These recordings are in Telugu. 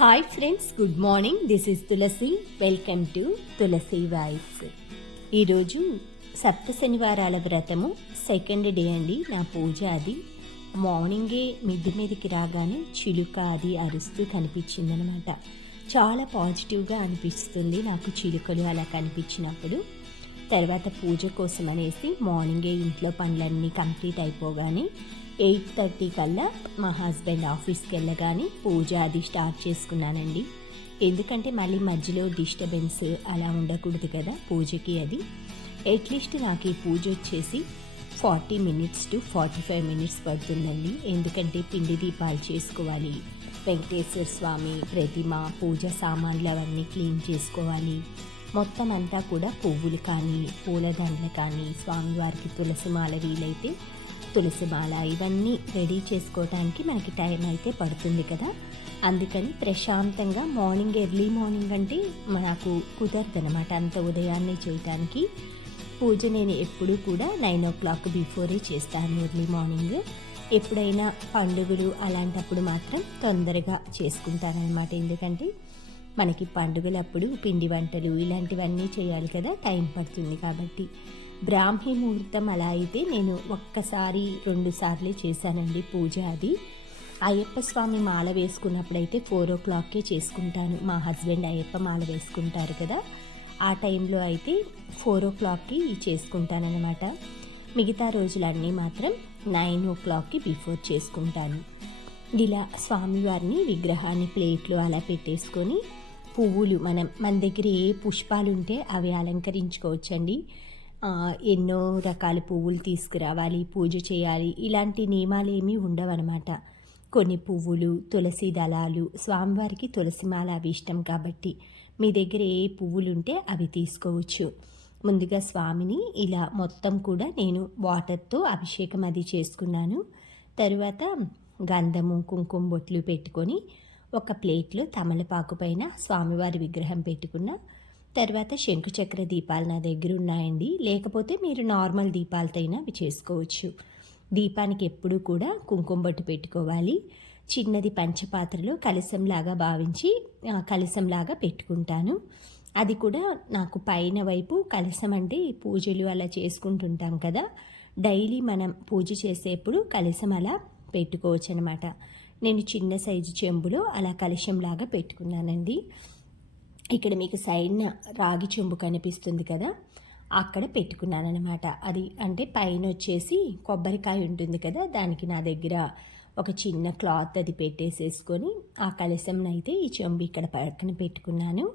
Hi friends, good morning. This is Tulasi. Welcome to Tulasi vibes. ఈరోజు సప్త శనివారాల వ్రతము సెకండ్ డే అండి. నా పూజ అది మార్నింగే మిద్ది మీదకి రాగానే చిలుక అది అరుస్తూ కనిపించిందనమాట. చాలా పాజిటివ్గా అనిపిస్తుంది నాకు చిలుకలు అలా కనిపించినప్పుడు. తర్వాత పూజ కోసం అనేసి మార్నింగే ఇంట్లో పనులన్నీ కంప్లీట్ అయిపోగానే 8:30 కల్లా మా హస్బెండ్ ఆఫీస్కి వెళ్ళగానే పూజ అది స్టార్ట్ చేసుకున్నానండి. ఎందుకంటే మళ్ళీ మధ్యలో డిస్టర్బెన్స్ అలా ఉండకూడదు కదా పూజకి. అది అట్లీస్ట్ నాకు ఈ పూజ వచ్చేసి 40 minutes to 45 minutes పడుతుందండి. ఎందుకంటే పిండి దీపాలు చేసుకోవాలి, వెంకటేశ్వర స్వామి ప్రతిమ, పూజ సామాన్లు అవన్నీ క్లీన్ చేసుకోవాలి. మొత్తం అంతా కూడా పువ్వులు కానీ పూలదండలు కానీ స్వామివారికి తులసిమాల వీలైతే తులసిమాల ఇవన్నీ రెడీ చేసుకోవడానికి మనకి టైం అయితే పడుతుంది కదా. అందుకని ప్రశాంతంగా ఎర్లీ మార్నింగ్ అంటే నాకు కుదరదనమాట అంత ఉదయాన్నే చేయటానికి. పూజ నేను ఎప్పుడూ కూడా 9 o'clock బిఫోరే చేస్తాను ఎర్లీ మార్నింగ్. ఎప్పుడైనా పండుగలు అలాంటప్పుడు మాత్రం తొందరగా చేసుకుంటానన్నమాట. ఎందుకంటే మనకి పండుగలప్పుడు పిండి వంటలు ఇలాంటివన్నీ చేయాలి కదా, టైం పడుతుంది కాబట్టి. బ్రాహ్మీ ముహూర్తం అలా అయితే నేను ఒక్కసారి 2 సార్లే చేశానండి పూజ అది. అయ్యప్ప స్వామి మాల వేసుకున్నప్పుడైతే 4 o'clock చేసుకుంటాను. మా హస్బెండ్ అయ్యప్ప మాల వేసుకుంటారు కదా, ఆ టైంలో అయితే 4 o'clock చేసుకుంటానన్నమాట. మిగతా రోజులన్నీ మాత్రం 9 o'clock బిఫోర్ చేసుకుంటాను. ఇలా స్వామివారిని విగ్రహాన్ని ప్లేట్లు అలా పెట్టేసుకొని పువ్వులు మన దగ్గర ఏ పుష్పాలు ఉంటే అవి అలంకరించుకోవచ్చండి. ఎన్నో రకాల పువ్వులు తీసుకురావాలి, పూజ చేయాలి, ఇలాంటి నియమాలు ఏమీ ఉండవన్నమాట. కొన్ని పువ్వులు, తులసి దళాలు, స్వామివారికి తులసిమాల అవి ఇష్టం కాబట్టి మీ దగ్గర ఏ పువ్వులు ఉంటే అవి తీసుకోవచ్చు. ముందుగా స్వామిని ఇలా మొత్తం కూడా నేను వాటర్తో అభిషేకం అది చేసుకున్నాను. తరువాత గంధము కుంకుమ బొట్లు పెట్టుకొని ఒక ప్లేట్లో తమలపాకు పైన స్వామివారి విగ్రహం పెట్టుకున్న తర్వాత శంకుచక్ర దీపాలు నా దగ్గర ఉన్నాయండి. లేకపోతే మీరు నార్మల్ దీపాలతో అయినా అవి చేసుకోవచ్చు. దీపానికి ఎప్పుడూ కూడా కుంకుమ బొట్టు పెట్టుకోవాలి. చిన్నది పంచపాత్రలో కలశంలాగా భావించి కలశంలాగా పెట్టుకుంటాను. అది కూడా నాకు పైన వైపు కలశం అంటే పూజలు అలా చేసుకుంటుంటాం కదా, డైలీ మనం పూజ చేసేప్పుడు కలశం అలా పెట్టుకోవచ్చు అనమాట. నేను చిన్న సైజు చెంబులో అలా కలశంలాగా పెట్టుకున్నానండి. ఇక్కడ మీకు సైడ్న రాగి చెంబు కనిపిస్తుంది కదా, అక్కడ పెట్టుకున్నానమాట. అది అంటే పైన వచ్చేసి కొబ్బరికాయ ఉంటుంది కదా, దానికి నా దగ్గర ఒక చిన్న క్లాత్ అది పెట్టేసేసుకొని ఆ కలశంనైతే ఈ చెంబు ఇక్కడ పక్కన పెట్టుకున్నాను.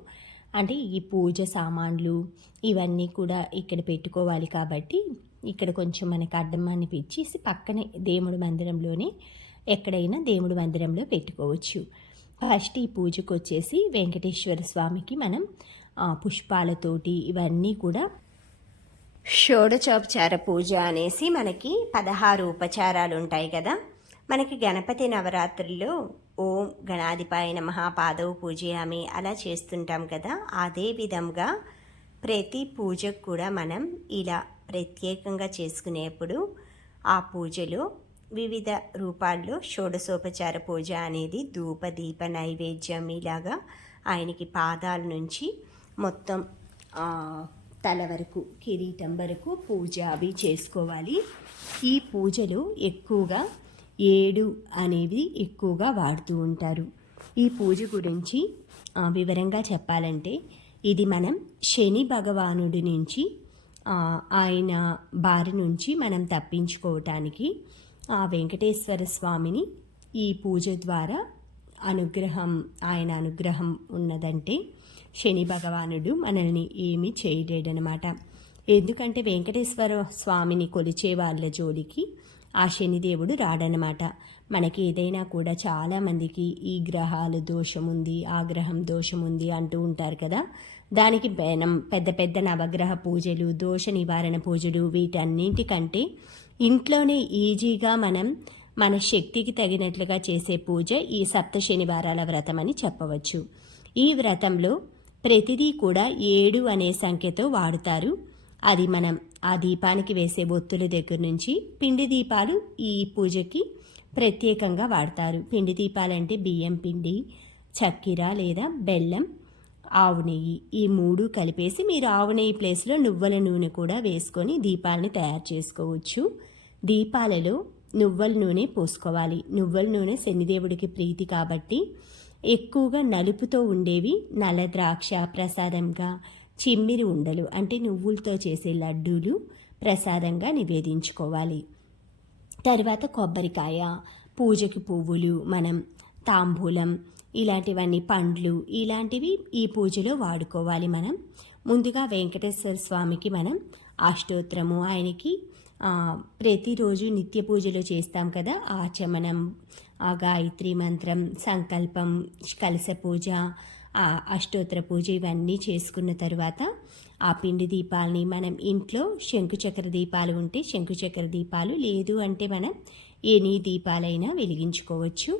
అంటే ఈ పూజ సామాన్లు ఇవన్నీ కూడా ఇక్కడ పెట్టుకోవాలి కాబట్టి ఇక్కడ కొంచెం మనకి అడ్డం అనిపించేసి పక్కనే దేవుడి మందిరంలోనే ఎక్కడైనా దేవుడి మందిరంలో పెట్టుకోవచ్చు. ఫస్ట్ ఈ పూజకు వచ్చేసి వెంకటేశ్వర స్వామికి మనం పుష్పాలతోటి ఇవన్నీ కూడా షోడచోపచార పూజ అనేసి మనకి 16 ఉపచారాలు ఉంటాయి కదా. మనకి గణపతి నవరాత్రుల్లో ఓం గణాధిపాయ నమః పాదవు పూజయామి అలా చేస్తుంటాం కదా. అదే విధంగా ప్రతి పూజకు కూడా మనం ఇలా ప్రత్యేకంగా చేసుకునేప్పుడు ఆ పూజలో వివిధ రూపాల్లో షోడశోపచార పూజ అనేది ధూప దీప నైవేద్యం ఇలాగా ఆయనకి పాదాల నుంచి మొత్తం తల వరకు కిరీటం వరకు పూజ అవి చేసుకోవాలి. ఈ పూజలు ఎక్కువగా 7 అనేవి ఎక్కువగా వాడుతూ ఉంటారు. ఈ పూజ గురించి వివరంగా చెప్పాలంటే ఇది మనం శని భగవానుడి నుంచి ఆయన బారి నుంచి మనం తప్పించుకోవటానికి ఆ వెంకటేశ్వర స్వామిని ఈ పూజ ద్వారా ఆయన అనుగ్రహం ఉన్నదంటే శని భగవానుడు మనల్ని ఏమీ చేయలేడనమాట. ఎందుకంటే వెంకటేశ్వర స్వామిని కొలిచే వాళ్ళ జోలికి ఆ శనిదేవుడు రాడనమాట. మనకి ఏదైనా కూడా చాలామందికి ఈ గ్రహాలు దోషం ఉంది, ఆ గ్రహం దోషం ఉంది అంటూ ఉంటారు కదా. దానికి పెద్ద పెద్ద నవగ్రహ పూజలు, దోష నివారణ పూజలు, వీటన్నింటికంటే ఇంట్లోనే ఈజీగా మనం మన శక్తికి తగినట్లుగా చేసే పూజ ఈ సప్త శనివారాల వ్రతం అని చెప్పవచ్చు. ఈ వ్రతంలో ప్రతిదీ కూడా 7 అనే సంఖ్యతో వాడుతారు. అది మనం ఆ దీపానికి వేసే ఒత్తుల దగ్గర నుంచి పిండి దీపాలు ఈ పూజకి ప్రత్యేకంగా వాడతారు. పిండి దీపాలంటే బియ్యం పిండి, చక్కెర లేదా బెల్లం, ఆవు నెయ్యి, ఈ 3 కలిపేసి మీరు ఆవు నెయ్యి ప్లేస్లో నువ్వుల నూనె కూడా వేసుకొని దీపాలని తయారు చేసుకోవచ్చు. దీపాలలో నువ్వుల నూనె పోసుకోవాలి. నువ్వుల నూనె శనిదేవుడికి ప్రీతి కాబట్టి ఎక్కువగా నలుపుతో ఉండేవి నల్ల ద్రాక్ష ప్రసాదంగా, చిమ్మిరి ఉండలు అంటే నువ్వులతో చేసే లడ్డూలు ప్రసాదంగా నివేదించుకోవాలి. తర్వాత కొబ్బరికాయ, పూజకి పువ్వులు, మనం తాంబూలం ఇలాంటివన్నీ పండ్లు ఇలాంటివి ఈ పూజలో వాడుకోవాలి. మనం ముందుగా వెంకటేశ్వర స్వామికి మనం అష్టోత్తరము, ఆయనకి ప్రతిరోజు నిత్య పూజలో చేస్తాం కదా, ఆచమనం, ఆ గాయత్రి మంత్రం, సంకల్పం, కలశ పూజ, అష్టోత్తర పూజ ఇవన్నీ చేసుకున్న తర్వాత ఆ పిండి దీపాలని మనం ఇంట్లో శంకుచక్ర దీపాలు ఉంటే శంకుచక్ర దీపాలు, లేదు అంటే మనం ఎనీ దీపాలైనా వెలిగించుకోవచ్చు.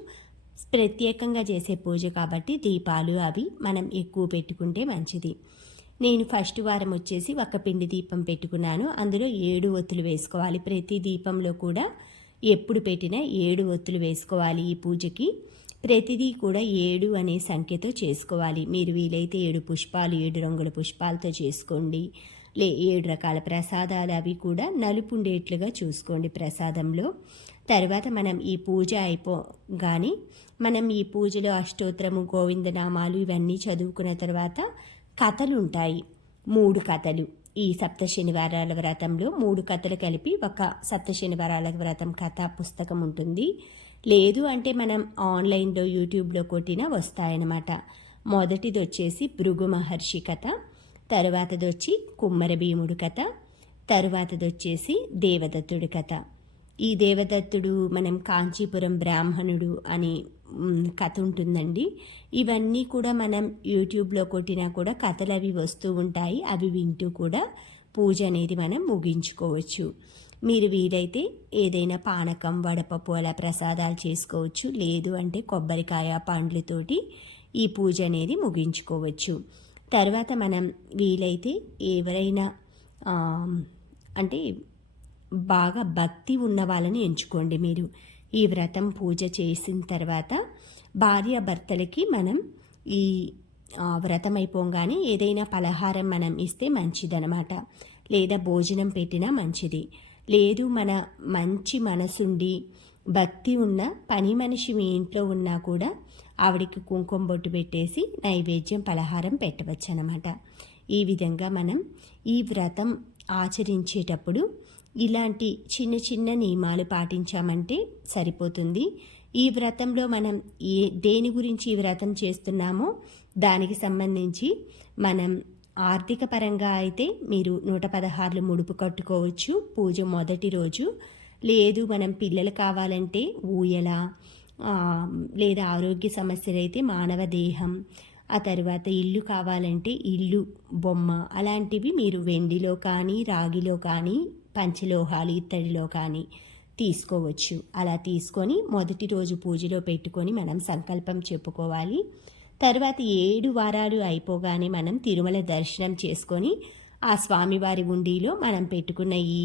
ప్రత్యేకంగా చేసే పూజ కాబట్టి దీపాలు అవి మనం ఎక్కువ పెట్టుకుంటే మంచిది. నేను ఫస్ట్ వారం వచ్చేసి ఒక పిండి దీపం పెట్టుకున్నాను. అందులో 7 ఒత్తులు వేసుకోవాలి. ప్రతి దీపంలో కూడా ఎప్పుడు పెట్టినా 7 ఒత్తులు వేసుకోవాలి. ఈ పూజకి ప్రతిదీ కూడా 7 అనే సంఖ్యతో చేసుకోవాలి. మీరు వీలైతే 7 పుష్పాలు, 7 రంగుల పుష్పాలతో చేసుకోండి. 7 రకాల ప్రసాదాలు అవి కూడా నలుపు ఉండేట్లుగా చూసుకోండి ప్రసాదంలో. తర్వాత మనం ఈ పూజ అయిపోగానే మనం ఈ పూజలో అష్టోత్తరము, గోవిందనామాలు ఇవన్నీ చదువుకున్న తర్వాత కథలు ఉంటాయి. 3 కథలు. ఈ సప్త శనివారాల వ్రతంలో 3 కథలు కలిపి ఒక సప్త శనివారాల వ్రతం కథా పుస్తకం ఉంటుంది. లేదు అంటే మనం ఆన్లైన్లో యూట్యూబ్లో కొట్టినా వస్తాయన్నమాట. మొదటిది వచ్చేసి భృగు మహర్షి కథ, తరువాతది వచ్చి కుమ్మర భీముడు కథ, తరువాతది వచ్చేసి దేవదత్తుడి కథ. ఈ దేవదత్తుడు మనం కాంచీపురం బ్రాహ్మణుడు అని కథ ఉంటుందండి. ఇవన్నీ కూడా మనం యూట్యూబ్లో కొట్టినా కూడా కథలు అవి వస్తూ ఉంటాయి. అవి వింటూ కూడా పూజ అనేది మనం ముగించుకోవచ్చు. మీరు వీలైతే ఏదైనా పానకం, వడపప్పు అలా ప్రసాదాలు చేసుకోవచ్చు. లేదు అంటే కొబ్బరికాయ, పండ్లతోటి ఈ పూజ అనేది ముగించుకోవచ్చు. తర్వాత మనం వీలైతే ఎవరైనా అంటే బాగా భక్తి ఉన్న వాళ్ళని ఎంచుకోండి. మీరు ఈ వ్రతం పూజ చేసిన తర్వాత భార్యాభర్తలకి మనం ఈ వ్రతం అయిపోగానే ఏదైనా పలహారం మనం ఇస్తే మంచిదనమాట. లేదా భోజనం పెట్టినా మంచిది. లేదు మన మంచి మనసుండి భక్తి ఉన్న పని మనిషి మీ ఇంట్లో ఉన్నా కూడా ఆవిడికి కుంకుమ బొట్టు పెట్టేసి నైవేద్యం పలహారం పెట్టవచ్చు అన్నమాట. ఈ విధంగా మనం ఈ వ్రతం ఆచరించేటప్పుడు ఇలాంటి చిన్న చిన్న నియమాలు పాటించామంటే సరిపోతుంది. ఈ వ్రతంలో మనం దేని గురించి ఈ వ్రతం చేస్తున్నామో దానికి సంబంధించి మనం ఆర్థిక పరంగా అయితే మీరు 116 ముడుపు కట్టుకోవచ్చు పూజ మొదటి రోజు. లేదు మనం పిల్లలు కావాలంటే ఊయల, లేదా ఆరోగ్య సమస్యలు అయితే మానవ దేహం, ఆ తర్వాత ఇల్లు కావాలంటే ఇల్లు బొమ్మ, అలాంటివి మీరు వెండిలో కానీ రాగిలో కానీ పంచలోహాలు ఇత్తడిలో కానీ తీసుకోవచ్చు. అలా తీసుకొని మొదటి రోజు పూజలో పెట్టుకొని మనం సంకల్పం చెప్పుకోవాలి. తర్వాత 7 వారాలు అయిపోగానే మనం తిరుమల దర్శనం చేసుకొని ఆ స్వామివారి ఉండిలో మనం పెట్టుకున్న ఈ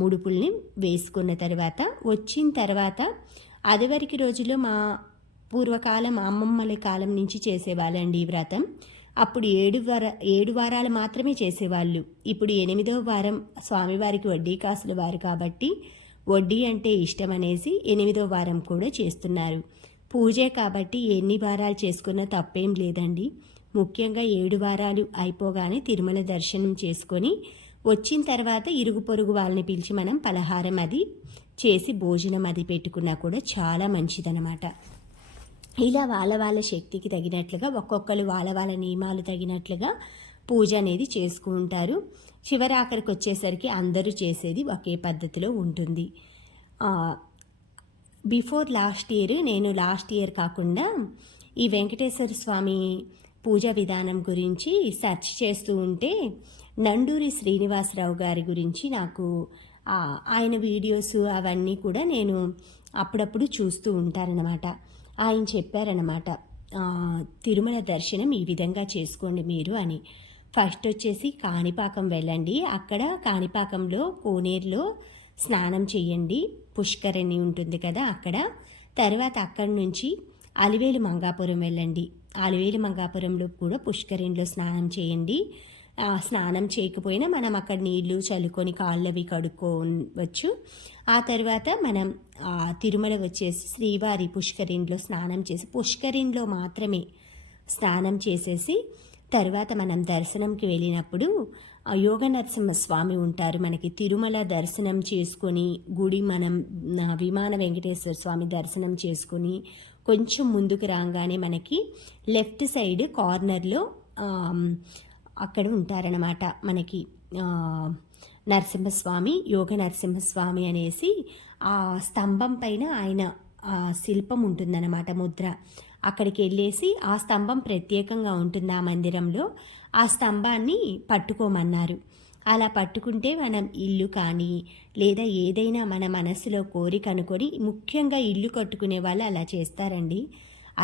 ముడుపుల్ని వేసుకున్న తర్వాత వచ్చిన తర్వాత అదివరకు రోజుల్లో మా పూర్వకాలం అమ్మమ్మల కాలం నుంచి చేసేవాళ్ళండి ఈ వ్రతం. అప్పుడు 7 వారాలు మాత్రమే చేసేవాళ్ళు. ఇప్పుడు 8వ వారం స్వామివారికి వడ్డీ కాసుల వారు కాబట్టి వడ్డీ అంటే ఇష్టం అనేసి 8వ వారం కూడా చేస్తున్నారు. పూజే కాబట్టి ఎన్ని వారాలు చేసుకున్నా తప్పేం లేదండి. ముఖ్యంగా 7 వారాలు అయిపోగానే తిరుమల దర్శనం చేసుకొని వచ్చిన తర్వాత ఇరుగు పొరుగు వాళ్ళని పిలిచి మనం పలహారం అది చేసి భోజనం అది పెట్టుకున్నా కూడా చాలా మంచిదన్నమాట. ఇలా వాళ్ళ శక్తికి తగినట్లుగా ఒక్కొక్కరు వాళ్ళ నియమాలు తగినట్లుగా పూజ అనేది చేసుకుంటారు. చివరాఖరికి వచ్చేసరికి అందరూ చేసేది ఒకే పద్ధతిలో ఉంటుంది. బిఫోర్ లాస్ట్ ఇయర్, నేను లాస్ట్ ఇయర్ కాకుండా ఈ వెంకటేశ్వర స్వామి పూజా విధానం గురించి సెర్చ్ చేస్తూ ఉంటే నండూరి శ్రీనివాసరావు గారి గురించి నాకు ఆయన వీడియోస్ అవన్నీ కూడా నేను అప్పుడప్పుడు చూస్తూ ఉంటారనమాట. ఆయన చెప్పారనమాట, తిరుమల దర్శనం ఈ విధంగా చేసుకోండి మీరు అని. ఫస్ట్ వచ్చేసి కాణిపాకం వెళ్ళండి. అక్కడ కాణిపాకంలో కోనేరులో స్నానం చేయండి, పుష్కరిణి ఉంటుంది కదా అక్కడ. తర్వాత అక్కడి నుంచి అలివేలు మంగాపురం వెళ్ళండి. అలివేలు మంగాపురంలో కూడా పుష్కరిణిలో స్నానం చేయండి. స్నానం చేయకపోయినా మనం అక్కడ నీళ్లు చల్లుకొని కాళ్ళవి కడుక్కోవచ్చు. ఆ తర్వాత మనం తిరుమల వచ్చేసి శ్రీవారి పుష్కరిణిలో స్నానం చేసి, పుష్కరిణిలో మాత్రమే స్నానం చేసేసి తర్వాత మనం దర్శనంకి వెళ్ళినప్పుడు యోగ నరసింహస్వామి ఉంటారు. మనకి తిరుమల దర్శనం చేసుకొని గుడి మనం విమాన వెంకటేశ్వర స్వామి దర్శనం చేసుకొని కొంచెం ముందుకు రాగానే మనకి లెఫ్ట్ సైడ్ కార్నర్లో అక్కడ ఉంటారనమాట. మనకి నరసింహస్వామి, యోగ నరసింహస్వామి అనేసి ఆ స్తంభం పైన ఆయన శిల్పం ఉంటుందన్నమాట, ముద్ర. అక్కడికి వెళ్ళేసి ఆ స్తంభం ప్రత్యేకంగా ఉంటుంది ఆ మందిరంలో. ఆ స్తంభాన్ని పట్టుకోమన్నారు. అలా పట్టుకుంటే మనం ఇల్లు కానీ లేదా ఏదైనా మన మనసులో కోరిక అనుకొని, ముఖ్యంగా ఇల్లు కట్టుకునే వాళ్ళు అలా చేస్తారండి.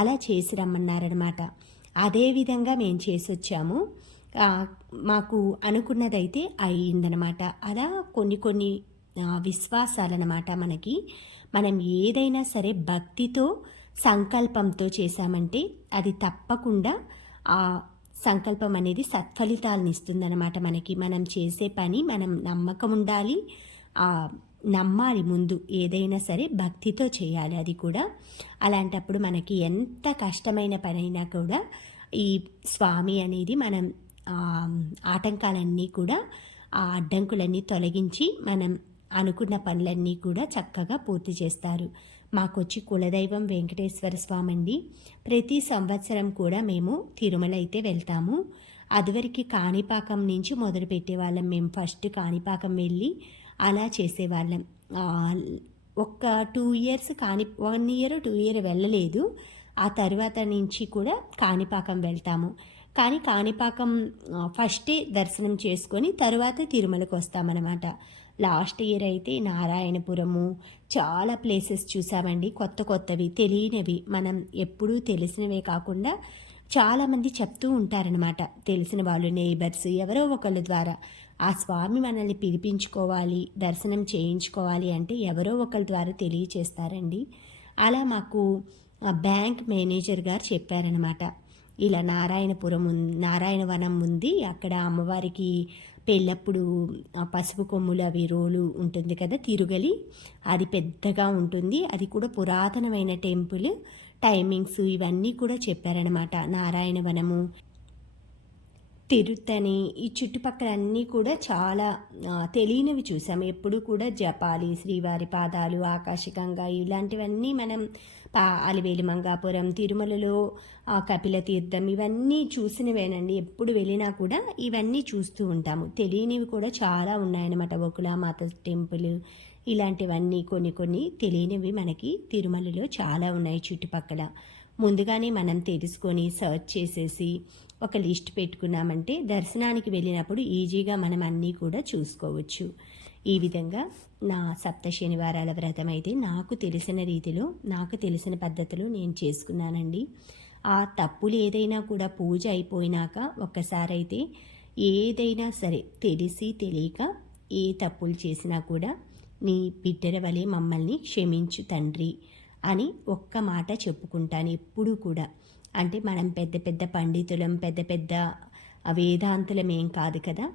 అలా చేసి రమ్మన్నారనమాట. అదేవిధంగా మేము చేసి వచ్చాము. మాకు అనుకున్నదైతే అయిందనమాట. అలా కొన్ని విశ్వాసాలన్నమాట. మనం ఏదైనా సరే భక్తితో సంకల్పంతో చేశామంటే అది తప్పకుండా ఆ సంకల్పం అనేది సత్ఫలితాలను ఇస్తుందన్నమాట. మనం చేసే పని మనం నమ్మకం ఉండాలి, నమ్మాలి. ముందు ఏదైనా సరే భక్తితో చేయాలి. అది కూడా అలాంటప్పుడు మనకి ఎంత కష్టమైన పనైనా కూడా ఈ స్వామి అనేది మనం ఆటంకాలన్నీ కూడా, ఆ అడ్డంకులన్నీ తొలగించి మనం అనుకున్న పనులన్నీ కూడా చక్కగా పూర్తి చేస్తారు. మాకొచ్చి కులదైవం వెంకటేశ్వర స్వామి అండి. ప్రతి సంవత్సరం కూడా మేము తిరుమల అయితే వెళ్తాము. అదివరకు కాణిపాకం నుంచి మొదలు పెట్టేవాళ్ళం. మేము ఫస్ట్ కాణిపాకం వెళ్ళి అలా చేసేవాళ్ళం. ఒక్క 2 ఇయర్స్ 1 ఇయర్ 2 ఇయర్ వెళ్ళలేదు. ఆ తర్వాత నుంచి కూడా కాణిపాకం వెళ్తాము. కానీ కాణిపాకం ఫస్టే దర్శనం చేసుకొని తర్వాత తిరుమలకు వస్తామన్నమాట. లాస్ట్ ఇయర్ అయితే నారాయణపురము చాలా ప్లేసెస్ చూసామండి. కొత్తవి తెలియనివి, మనం ఎప్పుడూ తెలిసినవే కాకుండా చాలామంది చెప్తూ ఉంటారనమాట. తెలిసిన వాళ్ళు, నేబర్స్, ఎవరో ఒకళ్ళ ద్వారా ఆ స్వామి మనల్ని పిలిపించుకోవాలి, దర్శనం చేయించుకోవాలి అంటే ఎవరో ఒకళ్ళ ద్వారా తెలియచేస్తారండి. అలా మాకు బ్యాంక్ మేనేజర్ గారు చెప్పారనమాట. ఇలా నారాయణవనం ఉంది, అక్కడ అమ్మవారికి పెళ్ళప్పుడు పసుపు కొమ్ములు అవి రోలు ఉంటుంది కదా, తిరుగలి, అది పెద్దగా ఉంటుంది. అది కూడా పురాతనమైన టెంపుల్. టైమింగ్స్ ఇవన్నీ కూడా చెప్పారనమాట. నారాయణవనము, తిరుత్తని, ఈ చుట్టుపక్కల అన్నీ కూడా చాలా తెలియనివి చూసాము. ఎప్పుడు కూడా జపాలి, శ్రీవారి పాదాలు, ఆకాశగంగా ఇలాంటివన్నీ మనం అలివేలు మంగాపురం, తిరుమలలో కపిల తీర్థం ఇవన్నీ చూసినవేనండి. ఎప్పుడు వెళ్ళినా కూడా ఇవన్నీ చూస్తూ ఉంటాము. తెలియనివి కూడా చాలా ఉన్నాయన్నమాట. వకులామాత టెంపుల్ ఇలాంటివన్నీ కొన్ని తెలియనివి మనకి తిరుమలలో చాలా ఉన్నాయి చుట్టుపక్కల. ముందుగానే మనం తెలుసుకొని సర్చ్ చేసేసి ఒక లిస్ట్ పెట్టుకున్నామంటే దర్శనానికి వెళ్ళినప్పుడు ఈజీగా మనం అన్నీ కూడా చూసుకోవచ్చు. ఈ విధంగా నా సప్త శనివారాల వ్రతం అయితే నాకు తెలిసిన రీతిలో, నాకు తెలిసిన పద్ధతిలో నేను చేసుకున్నానండి. ఆ తప్పులు ఏదైనా కూడా పూజ అయిపోయినాక ఒక్కసారి అయితే ఏదైనా సరే తెలిసి తెలియక ఏ తప్పులు చేసినా కూడా నీ బిడ్డల వలె మమ్మల్ని క్షమించు తండ్రి అని ఒక్క మాట చెప్పుకుంటాను ఎప్పుడూ కూడా. అంటే మనం పెద్ద పండితులం, పెద్ద వేదాంతులం ఏం కాదు కదా.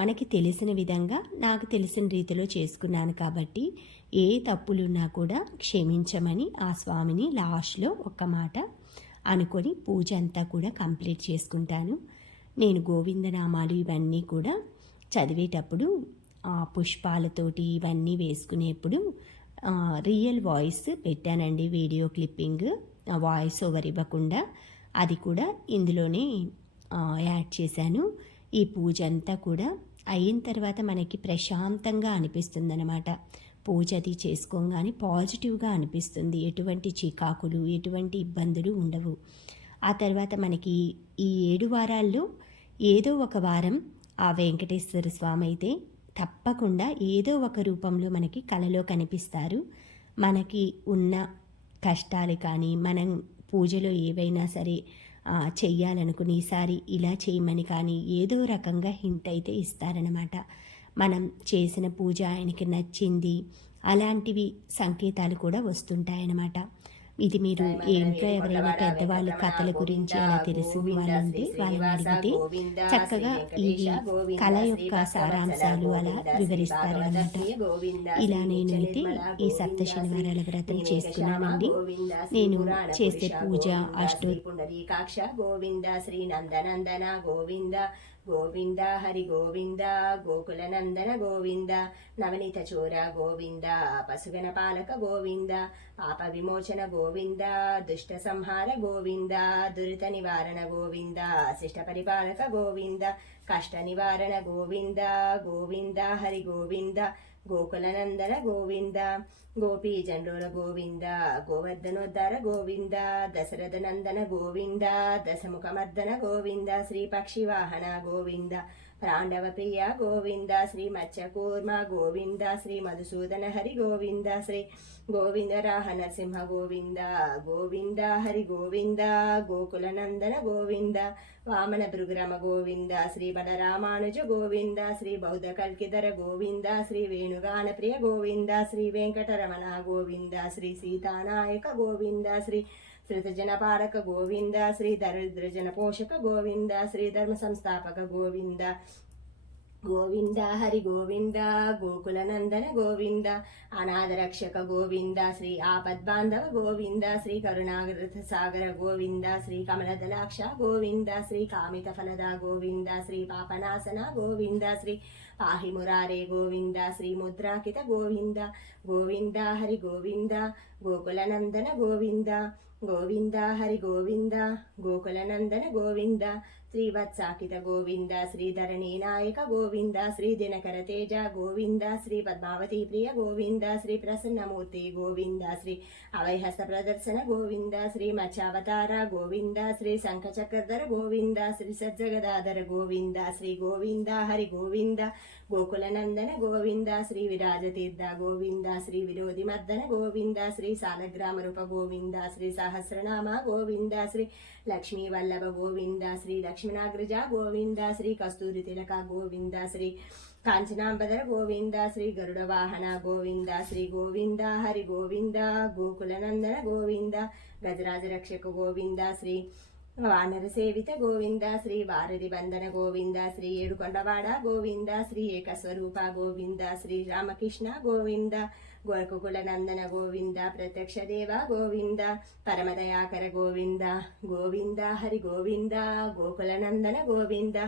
మనకి తెలిసిన విధంగా, నాకు తెలిసిన రీతిలో చేసుకున్నాను కాబట్టి ఏ తప్పులున్నా కూడా క్షమించమని ఆ స్వామిని లాస్ట్లో ఒక్క మాట అనుకొని పూజ అంతా కూడా కంప్లీట్ చేసుకుంటాను. నేను గోవిందనామాలు ఇవన్నీ కూడా చదివేటప్పుడు పుష్పాలతోటి ఇవన్నీ వేసుకునేప్పుడు రియల్ వాయిస్ పెట్టానండి, వీడియో క్లిప్పింగ్, వాయిస్ ఓవర్ ఇవ్వకుండా. అది కూడా ఇందులోనే యాడ్ చేశాను. ఈ పూజ అంతా కూడా అయిన తర్వాత మనకి ప్రశాంతంగా అనిపిస్తుంది అన్నమాట. పూజ అది చేసుకోగానే పాజిటివ్గా అనిపిస్తుంది. ఎటువంటి చికాకులు, ఎటువంటి ఇబ్బందులు ఉండవు. ఆ తర్వాత మనకి ఈ 7 వారాల్లో ఏదో ఒక వారం ఆ వెంకటేశ్వర స్వామి అయితే తప్పకుండా ఏదో ఒక రూపంలో మనకి కలలో కనిపిస్తారు. మనకి ఉన్న కష్టాలు కానీ, మనం పూజలో ఏవైనా సరే చెయ్యాలనుకుని ఈసారి ఇలా చేయమని కానీ ఏదో రకంగా హింట్ అయితే ఇస్తారనమాట. మనం చేసిన పూజ ఆయనకి నచ్చింది, అలాంటివి సంకేతాలు కూడా వస్తుంటాయన్నమాట. ఇది మీరు ఇంట్లో ఎవరైనా పెద్దవాళ్ళు కథల గురించి అలా తెలిసిన వాళ్ళు ఉంటే వాళ్ళని అడిగితే చక్కగా ఈ కళ యొక్క సారాంశాలు అలా వివరిస్తారనమాట. ఇలా నేనైతే ఈ సప్త శనివారాల వ్రతం చేసుకున్నానండి. నేను చేసే పూజ పుండరీకాక్ష గోవింద శ్రీ నందనందన గోవింద గోవింద హరి గోవింద గోకుల నందన గోవింద నవనీత చోర గోవింద పశుగణ పాలక గోవింద పాప విమోచన గోవింద దుష్ట సంహార గోవింద దురిత నివారణ గోవింద శిష్ట పరిపాలక గోవింద కష్ట నివారణ గోవింద గోవింద హరి గోవింద గోకుల నందన గోవింద గోపీ జండోర గోవింద గోవర్ధనోద్ధార గోవింద దశరథ నందన గోవింద దశముఖమర్దన గోవింద శ్రీ పక్షి వాహన గోవింద పాండవ ప్రియ గోవింద శ్రీ మత్స్యకూర్మ గోవింద శ్రీ మధుసూదన హరి గోవింద శ్రీ గోవింద రాహ నరసింహ గోవింద గోవింద హరి గోవింద గోకుల నందన గోవింద వామన భృగురమ గోవింద శ్రీ బలరామానుజ గోవింద శ్రీ బౌద్ధ కల్కిధర గోవింద శ్రీ వేణుగాన ప్రియ గోవింద శ్రీ వెంకటరమణ గోవింద శ్రీ సీతానాయక గోవింద శ్రీ శ్రుతజన పారక గోవింద శ్రీ దరిద్రజన పోషక గోవింద శ్రీ ధర్మ సంస్థాపక గోవింద గోవింద హరి గోవింద గోకుల నందన గోవింద అనాథ రక్షక గోవింద శ్రీ ఆపద్బాంధవ గోవింద శ్రీ కరుణాగృత సాగర గోవింద శ్రీ కమలదలాక్ష గోవింద శ్రీ కామిత ఫలద గోవింద శ్రీ పాపనాశన గోవింద శ్రీ పాహి మురారే గోవింద శ్రీ ముద్రాకిత గోవింద గోవింద హరి గోవింద గోకుల నందన గోవింద గోవింద హరి గోవింద గోకుల నందన గోవింద శ్రీవత్సాకిత గోవింద శ్రీధరణీ నాయక గోవింద శ్రీ దినకర తేజ గోవింద శ్రీ పద్మావతి ప్రియ గోవింద శ్రీ ప్రసన్నమూర్తి గోవింద శ్రీ అభయహస్త ప్రదర్శన గోవింద శ్రీ మత్స్యావతార గోవింద శ్రీ శంఖచక్రధర గోవింద శ్రీ సజ్జగదాధర గోవింద శ్రీ గోవింద హరి గోవింద గోకుల నందన గోవింద శ్రీ విరాజతీర్థ గోవింద శ్రీ విరోధి మర్దన గోవింద శ్రీ సాలగ్రామ రూప గోవింద శ్రీ సహస్రనామ గోవింద శ్రీ లక్ష్మీ వల్లభ గోవింద శ్రీ లక్ష్మీనాగ్రజ గోవింద శ్రీ కస్తూరి తిలక గోవింద శ్రీ కాంచనాంబదర గోవింద శ్రీ గరుడ వాహన గోవింద శ్రీ గోవింద హరి గోవింద గోకుల నందన గోవింద గజరాజ రక్షక గోవింద శ్రీ వానర సేవిత గోవింద శ్రీ వారధి బంధన గోవింద శ్రీ ఏడుకొండవాడ గోవింద శ్రీ ఏకస్వరూప గోవింద శ్రీ రామకృష్ణ గోవింద గోకుల నందన గోవింద ప్రత్యక్ష దేవ గోవింద పరమదయాకర గోవింద గోవింద హరి గోవింద గోకుల నందన గోవింద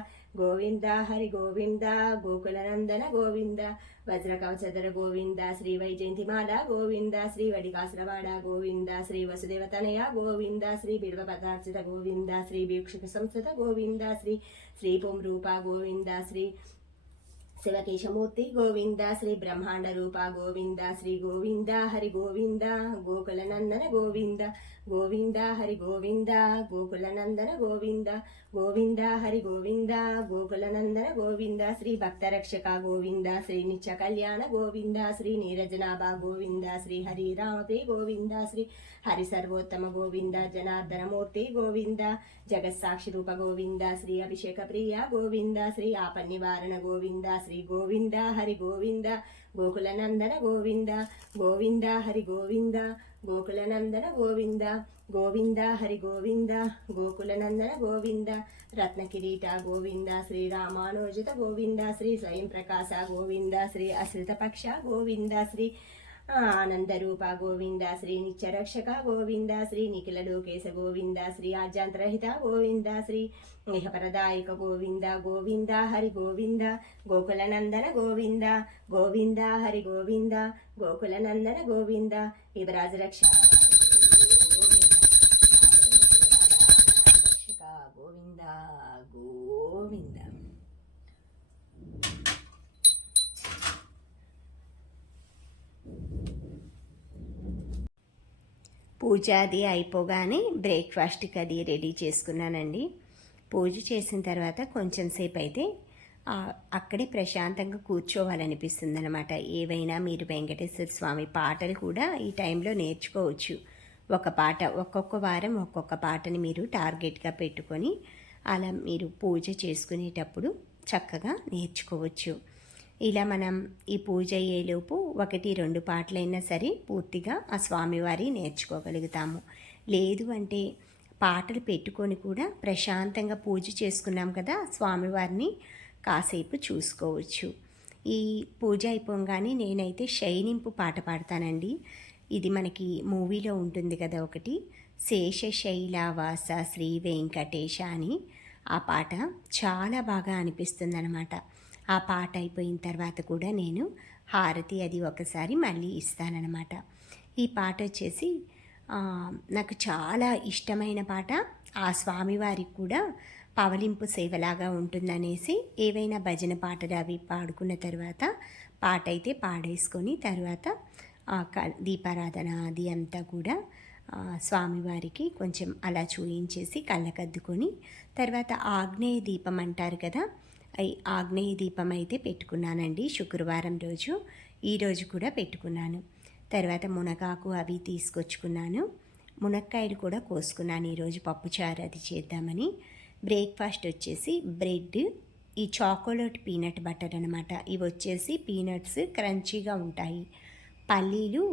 గోవింద హరి గోవింద గోకుల నందన గోవింద వజ్రకవచధర గోవింద శ్రీ వైజయంతిమాల గోవింద శ్రీ వడికాసురవాడ గోవింద శ్రీ వసుదేవతనయ గోవింద శ్రీ బిల్వ పదార్చిత గోవింద శ్రీ భీక్షుక సంస్థత గోవింద శ్రీ శ్రీ రూప గోవింద శ్రీ శివకేశమూర్తి గోవింద శ్రీ బ్రహ్మాండ రూప గోవింద శ్రీ గోవింద హరి గోవింద గోకుల నందన గోవింద గోవింద హరి గోవింద గోకుల నందన గోవింద గోవింద హరి గోవింద గోకుల నందన గోవింద శ్రీ భక్త రక్షక గోవింద శ్రీ నిత్య కళ్యాణ గోవింద శ్రీ నీరజనాభ గోవింద శ్రీ హరి రామపే గోవింద శ్రీ హరి సర్వోత్తమ గోవింద జనార్దనమూర్తి గోవింద జగత్సాక్షి రూప గోవింద శ్రీ అభిషేక ప్రియ గోవింద శ్రీ ఆపన్నివారణ గోవింద శ్రీ గోవింద హరి గోవింద గోకుల నందన గోవింద గోవింద హరి గోవింద గోకుల నందన గోవింద గోవింద హరి గోవింద గోకుల నందన గోవింద రత్నకిరీట గోవింద శ్రీ రామానుజిత గోవింద శ్రీ స్వయం ప్రకాశ గోవింద శ్రీ అశ్రిత పక్ష గోవింద శ్రీ ఆనందరూప గోవింద శ్రీ నిత్యరక్షక గోవింద శ్రీ నిఖిల లోకేశ గోవింద శ్రీ ఆద్యాంతరహిత గోవింద శ్రీ ఇహపరదాయక గోవింద గోవింద హరి గోవింద గోకుల నందన గోవింద గోవింద హరి గోవింద గోకుల నందన గోవింద యువరాజ రక్షక గోవింద గోవింద. పూజ అది అయిపోగానే బ్రేక్ఫాస్ట్కి అది రెడీ చేసుకున్నానండి. పూజ చేసిన తర్వాత కొంచెం సేపు అయితే అక్కడే ప్రశాంతంగా కూర్చోవాలనిపిస్తుంది అనమాట. ఏవైనా మీరు వెంకటేశ్వర స్వామి పాటలు కూడా ఈ టైంలో నేర్చుకోవచ్చు. ఒక పాట ఒక్కొక్క వారం ఒక్కొక్క పాటని మీరు టార్గెట్గా పెట్టుకొని అలా మీరు పూజ చేసుకునేటప్పుడు చక్కగా నేర్చుకోవచ్చు. ఇలా మనం ఈ పూజ అయ్యేలోపు 1-2 పాటలైనా సరే పూర్తిగా ఆ స్వామివారి నేర్చుకోగలుగుతాము. లేదు అంటే పాటలు పెట్టుకొని కూడా ప్రశాంతంగా పూజ చేసుకున్నాం కదా, స్వామివారిని కాసేపు చూసుకోవచ్చు. ఈ పూజ అయిపోగానే నేనైతే శయనింపు పాట పాడతానండి. ఇది మనకి మూవీలో ఉంటుంది కదా ఒకటి, శేషశైలవాస శ్రీ వెంకటేశ అని. ఆ పాట చాలా బాగా అనిపిస్తుంది అనమాట. ఆ పాట అయిపోయిన తర్వాత కూడా నేను హారతి అది ఒకసారి మళ్ళీ ఇస్తానన్నమాట. ఈ పాట వచ్చేసి నాకు చాలా ఇష్టమైన పాట. ఆ స్వామివారికి కూడా పవలింపు సేవలాగా ఉంటుందనేసి ఏవైనా భజన పాటలు అవి పాడుకున్న తర్వాత పాట అయితే పాడేసుకొని తర్వాత దీపారాధన అది అంతా కూడా స్వామివారికి కొంచెం అలా చూయించేసి కళ్ళకద్దుకొని తర్వాత ఆగ్నేయ దీపం అంటారు కదా, ఆగ్నేయ దీపం అయితే పెట్టుకున్నానండి శుక్రవారం రోజు. ఈరోజు కూడా పెట్టుకున్నాను. తర్వాత మునగాకు అవి తీసుకొచ్చుకున్నాను. మునక్కాయలు కూడా కోసుకున్నాను ఈరోజు పప్పుచారు అది చేద్దామని. బ్రేక్ఫాస్ట్ వచ్చేసి బ్రెడ్, ఈ చాకోలేట్ పీనట్ బటర్ అనమాట. ఇవి వచ్చేసి పీనట్స్ క్రంచీగా ఉంటాయి, పల్లీలు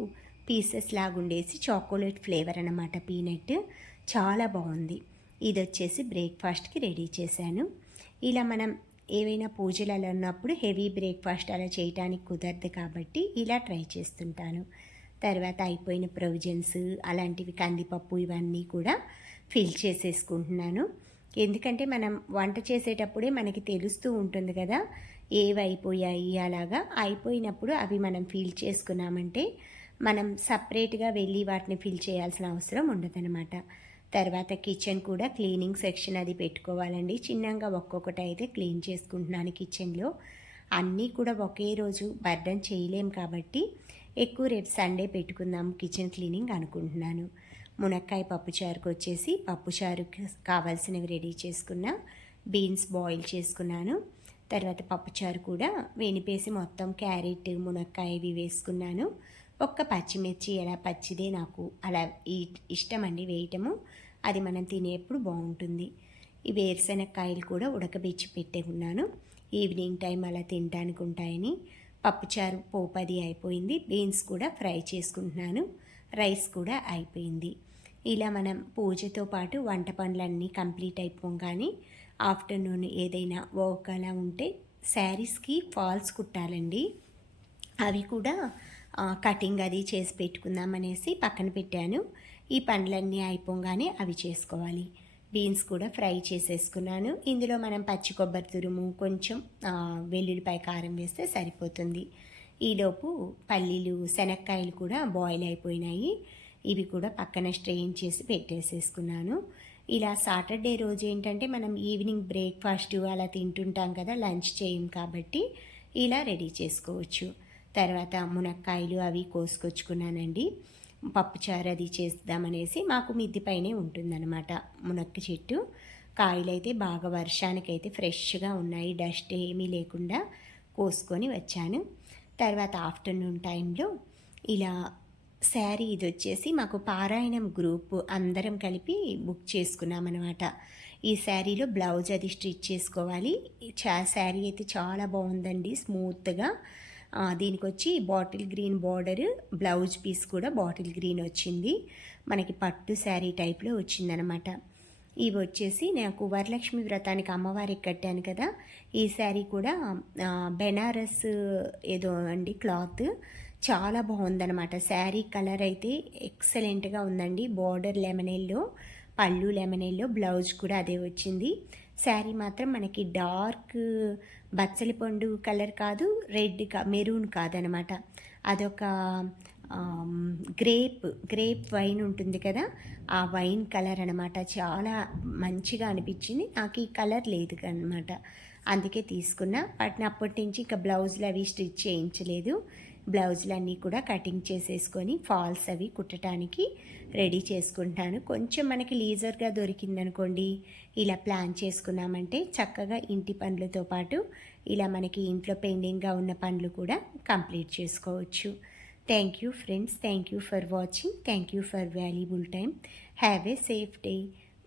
పీసెస్ లాగుండేసి చాకోలేట్ ఫ్లేవర్ అనమాట పీనట్, చాలా బాగుంది. ఇది వచ్చేసి బ్రేక్ఫాస్ట్కి రెడీ చేశాను. ఇలా మనం ఏవైనా పూజలు అలా ఉన్నప్పుడు హెవీ బ్రేక్ఫాస్ట్ అలా చేయడానికి కుదరదు కాబట్టి ఇలా ట్రై చేస్తుంటాను. తర్వాత అయిపోయిన ప్రొవిజన్స్ అలాంటివి కందిపప్పు ఇవన్నీ కూడా ఫిల్ చేసేసుకుంటున్నాను. ఎందుకంటే మనం వంట చేసేటప్పుడే మనకి తెలుస్తూ ఉంటుంది కదా ఏవి అయిపోయాయి. అలాగా అయిపోయినప్పుడు అవి మనం ఫిల్ చేసుకున్నామంటే మనం సపరేట్గా వెళ్ళి వాటిని ఫిల్ చేయాల్సిన అవసరం ఉండదన్నమాట. తర్వాత కిచెన్ కూడా క్లీనింగ్ సెక్షన్ అది పెట్టుకోవాలండి. చిన్నగా ఒక్కొక్కటి అయితే క్లీన్ చేసుకుంటున్నాను కిచెన్లో. అన్నీ కూడా ఒకే రోజు బర్డన్ చేయలేం కాబట్టి ఎక్కువ రేపు సండే పెట్టుకుందాం కిచెన్ క్లీనింగ్ అనుకుంటున్నాను. మునక్కాయ పప్పుచారుకు వచ్చేసి పప్పుచారుకి కావాల్సినవి రెడీ చేసుకున్న, బీన్స్ బాయిల్ చేసుకున్నాను. తర్వాత పప్పుచారు కూడా వెనిపేసి మొత్తం క్యారెట్ మునక్కాయ ఇవి వేసుకున్నాను. ఒక్క పచ్చిమిర్చి ఎలా పచ్చిదే నాకు అలా ఇష్టం అండి వేయటము, అది మనం తినేప్పుడు బాగుంటుంది. ఈ వేరుశెనక్కాయలు కూడా ఉడకబెచ్చి పెట్టుకున్నాను, ఈవినింగ్ టైం అలా తినడానికి ఉంటాయని. పప్పుచారు పోపది అయిపోయింది, బీన్స్ కూడా ఫ్రై చేసుకుంటున్నాను, రైస్ కూడా అయిపోయింది. ఇలా మనం పూజతో పాటు వంట పనులన్నీ కంప్లీట్ అయిపోగానే ఆఫ్టర్నూన్ ఏదైనా వర్క్ అలా ఉంటే శారీస్కి ఫాల్స్ కుట్టాలండి. అవి కూడా కటింగ్ అది చేసి పెట్టుకుందాం అనేసి పక్కన పెట్టాను. ఈ పనులన్నీ అయిపోగానే అవి చేసుకోవాలి. బీన్స్ కూడా ఫ్రై చేసేసుకున్నాను. ఇందులో మనం పచ్చి కొబ్బరి తురుము కొంచెం వెల్లుల్లిపాయ కారం వేస్తే సరిపోతుంది. ఈలోపు పల్లీలు శనక్కాయలు కూడా బాయిల్ అయిపోయినాయి, ఇవి కూడా పక్కన స్ట్రెయిన్ చేసి పెట్టేసేసుకున్నాను. ఇలా సాటర్డే రోజు ఏంటంటే మనం ఈవినింగ్ బ్రేక్ఫాస్ట్ అలా తింటుంటాం కదా, లంచ్ చేయం కాబట్టి ఇలా రెడీ చేసుకోవచ్చు. తర్వాత మునక్కాయలు అవి కోసుకొచ్చుకున్నానండి. పప్పుచారు అది చేద్దామనేసి మాకు మిద్ది పైనే ఉంటుందన్నమాట మునక్క చెట్టు. కాయలు అయితే బాగా వర్షానికైతే ఫ్రెష్గా ఉన్నాయి, డస్ట్ ఏమీ లేకుండా కోసుకొని వచ్చాను. తర్వాత ఆఫ్టర్నూన్ టైంలో ఇలా శారీ ఇది వచ్చేసి మాకు పారాయణం గ్రూప్ అందరం కలిపి బుక్ చేసుకున్నామన్నమాట. ఈ శారీలో బ్లౌజ్ అది స్టిచ్ చేసుకోవాలి. శారీ అయితే చాలా బాగుందండి, స్మూత్గా. దీనికి వచ్చి bottle green border, blouse piece కూడా బాటిల్ గ్రీన్ వచ్చింది, మనకి పట్టు శారీ టైప్లో వచ్చిందనమాట. ఇవి వచ్చేసి నాకు వరలక్ష్మి వ్రతానికి అమ్మవారికి కట్టాను కదా, ఈ శారీ కూడా బెనారస్ ఏదో అండి క్లాత్, చాలా బాగుందనమాట. శారీ కలర్ అయితే ఎక్సలెంట్గా ఉందండి. బార్డర్ లెమన్ ఎల్లో, పళ్ళు లెమన్ ఎల్లో, బ్లౌజ్ కూడా అదే వచ్చింది. శారీ మాత్రం మనకి డార్క్ బచ్చలి పండు కలర్ కాదు, రెడ్ మెరూన్ కాదనమాట, అదొక గ్రేప్ వైన్ ఉంటుంది కదా, ఆ వైన్ కలర్ అనమాట. చాలా మంచిగా అనిపించింది నాకు. ఈ కలర్ లేదు అనమాట, అందుకే తీసుకున్నా. వాటిని అప్పటి నుంచి ఇంకా బ్లౌజులు అవి స్టిచ్ చేయించలేదు. బ్లౌజులన్నీ కూడా కటింగ్ చేసేసుకొని ఫాల్స్ అవి కుట్టడానికి రెడీ చేసుకుంటాను. కొంచెం మనకి లీజర్గా దొరికిందనుకోండి, ఇలా ప్లాన్ చేసుకున్నామంటే చక్కగా ఇంటి పనులతో పాటు ఇలా మనకి ఇంట్లో పెండింగ్గా ఉన్న పనులు కూడా కంప్లీట్ చేసుకోవచ్చు. Thank you friends, thank you for watching, thank you for valuable time. Have a safe day.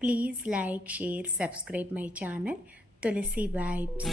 Please like, share, subscribe my channel Tulasi vibes.